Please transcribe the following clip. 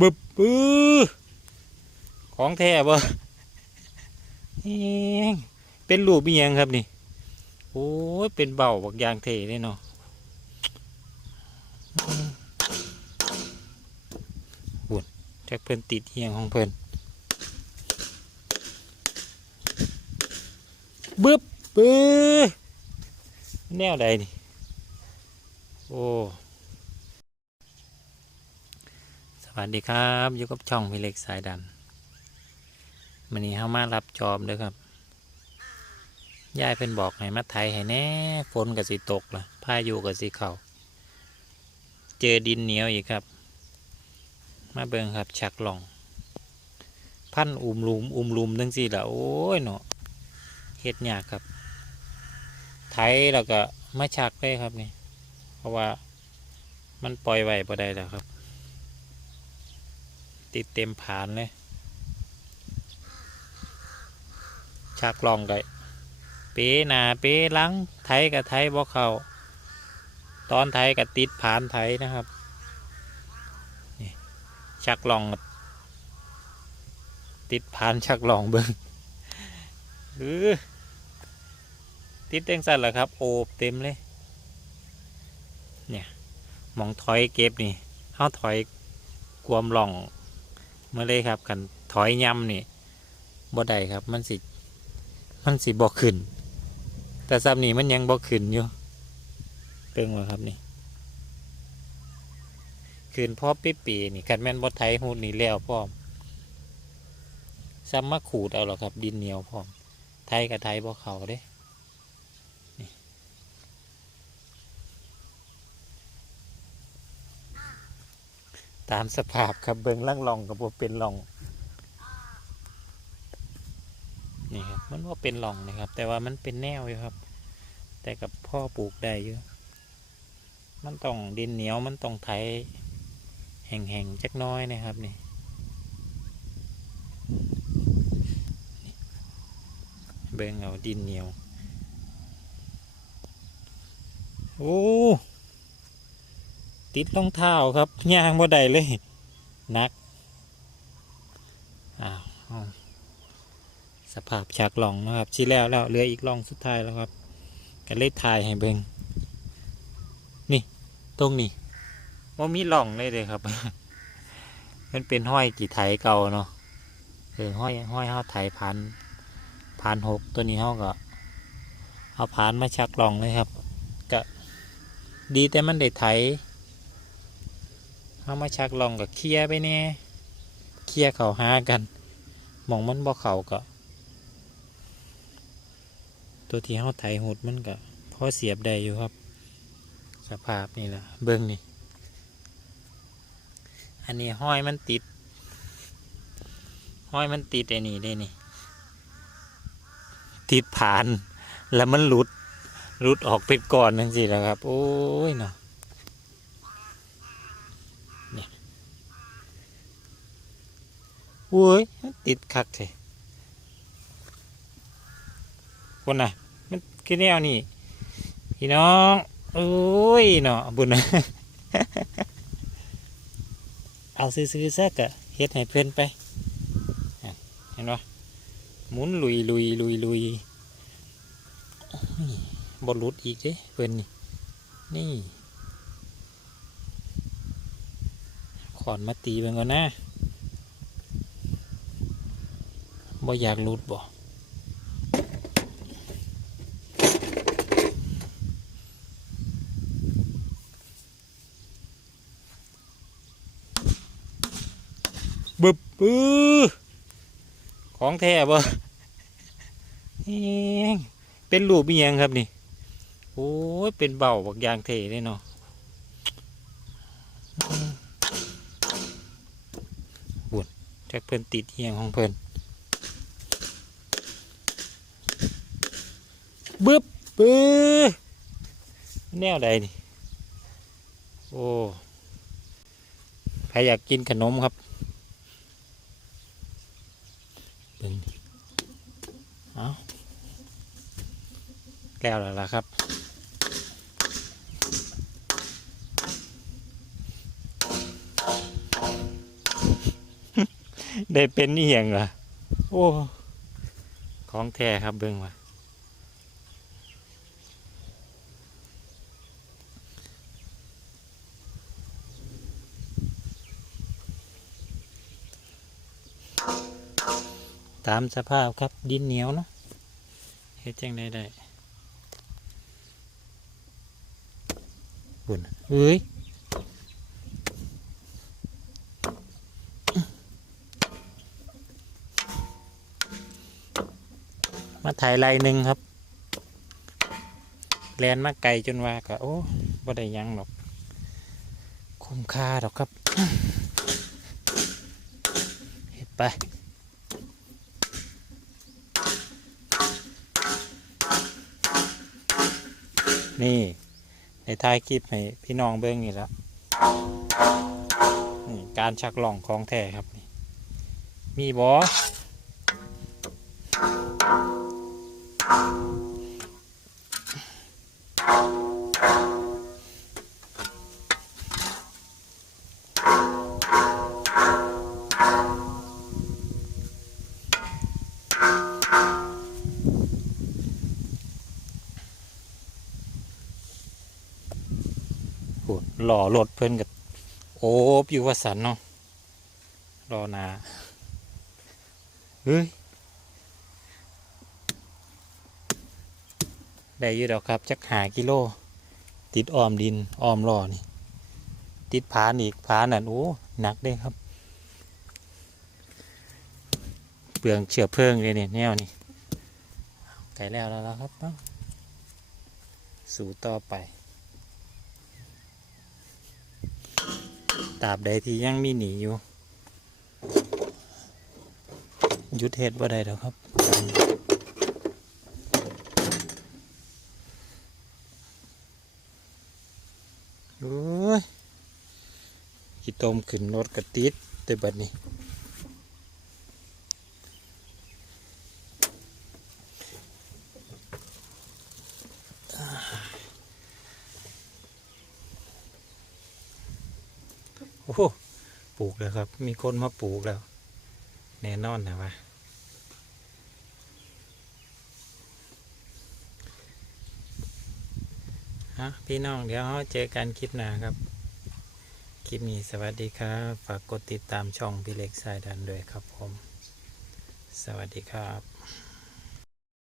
บึบปื้อของแท้บ่เฮ้งเป็นรูปอียังครับนี่ โอ้ย เป็นเบาบักยางเทเลยเนาะบุญจักเพิ่นติดเฮียงของเพิ่นบึบปื้อแนวใดนี่ โอ้ ส วัสดีครับอยู่กับช่องพิเล็กสายดันมันนี้เข้ามารับจอบเด้อครับยายเพิ่นบอกให้มาไทยให้แน่ฝนกับสิตกล่ะพายุกับสิเขาเจอดินเหนียวอีกครับ มาเบิ่งครับชักหลองพันอุ้มลุมอุ้มลุมทั้งสี่ละโอ้ยเนาะเฮ็ดยากครับไถแล้วก็มาชักเลยครับนี่ เพราะว่ามันปล่อยไว้บ่ได้แล้วครับ ติดเต็มผานเลยชักลองได้เปหนาเปหลังไทยกับไทยบ่เขาตอนไทยกับติดผานไทยนะครับนี่ชักลอง ติดผานชักลองเบิ้งเออติดเต็งสั่นเหรอครับ โอบเต็มเลย เนี่ยมองถอยเก็บนี่เข้าถอยกวมหล่อง มาเลยครับกันถอยย่ำนี่บ่ได้ครับ มันสิ มันสิบ่ขึ้น แต่ซ้ำนี่มันยังบ่ขึ้นอยู่เปิงว่าครับนี่ขึ้นพอปีปีนี่คันแม่นบ่ไทยหูนี่แล้วพร้อมซ้ำมาขูดเอาหรอครับ ดินเหนียวพร้อมไทยกับไทยบ่เขาเด้ ตามสภาพครับเบิงล่างลองกับบ่เป็นลองนี่ครับมันว่าเป็นหล่องนะครับ แต่ว่ามันเป็นแนวอยู่ครับ แต่กับพ่อปลูกได้เยอะมันต้องดินเหนียวมันต้องไถแห่งๆจักน้อยนะครับนี่นี่เบิ่งเอาดินเหนียว โอ้ ติดรองเท้าครับย่างบ่ได้เลยนักอ้าวสภาพฉากหลองนะครับชี้แล้วแล้วเหลืออีกหลองสุดท้ายแล้วครับกันเลยถ่ายให้เบิงนี่ตรงนี้ว่ามีหลองเลยเลยครับ มันเป็นห้อยกี่ไถเก่าเนาะเออห้อยห้อยห้าไถพันพันหกตัวนี้เขาก็เอาผานมาชักลองเลยครับก็ดีแต่มันได้ไถ เอามาชักลองกับเคลียไปแน่เคลียเขาหากันมองมันบ่เขาก็ตัวที่เขาไถหุดมันก็พอเสียบได้อยู่ครับ สภาพนี่แหละเบิ้งนี่อันนี้ห้อยมันติด ห้อยมันติดไอ้นี่ได้นี่ ติดผ่านแล้วมันหลุดหลุดออกเป็นก่อนนั่นสิแล้วครับ โอ้ยเนาะเนี่ย โอ้ยมันติดคักเลยคนน่ะ มันคือแนวนี่พี่น้องโอ้ยเนาะบุญนะเอาซื้อๆซะกะเฮ็ดให้เพื่อนไป เห็นปะหมุนลุยลุยลุยลุยบอลุดอีกเด้เพื่อนนี่ นี่ขอนมาตีเบิ่งก่อนนะ บ่อยากหลุดบ่บึบปื้อของแท้บ่เฮ้งเป็นรูปอียงครับนี่ โอ้ย เป็นเบาบักยางเทเลยเนาะบุญจากเพิ่นติดเฮียงของเพิ่น บึ๊บปื้อแนวใดนี่ โอ้ใครอยากกินขนมครับเบิ่งดิเอาแล้วแล้วล่ะครับได้เป็นนี่ยังเหรอโอ้ ของแท้ครับเบิ่งว่ะ ตามสภาพครับดินเหนียวเนาะเฮ็ดจังได้ได้บุญเอ้ยมาถ่ายลายหนึ่งครับแลนมาไกลจนว่ากะโอ้บ่ได้หยังหรอก คุ้มค่าหรอกครับเห็ดไป นี่ในท้ายคลิปให้พี่น้องเบิ้งนี่แล้วนี่การชักหล่องของแท้ครับนี่มีบอ โอ้หล่อรถเพิ่นกับโอบอยู่ว่าสันเนาะรอหนาเฮ้ยได้อยู่ดอกครับจักหากิโล ติดออมดินออมรอนี่ ติดผานอีกผานั่นโอ้หนักเด้ครับ เปลืองเชื้อเพลิงเลยเนี่ยแนวนี่ไก่แล้วแล้วครับ สู่ต่อไป ตราบใดที่ยังมีหนีอยู่หยุดเหตุบ่ได้แล้วครับ โอ้ยขี่ตมขึ้นรถกระติดแต่บัดนี้ อ้โหปลูกแล้วครับ มีคนมาปลูกแล้ว แน่นอนนะว่าฮะพี่น้องเดี๋ยวเราเจอกันคลิปหน้าครับ คลิปนี้สวัสดีครับ ฝากกดติดตามช่องพี่เล็กสายดันด้วยครับผม สวัสดีครับ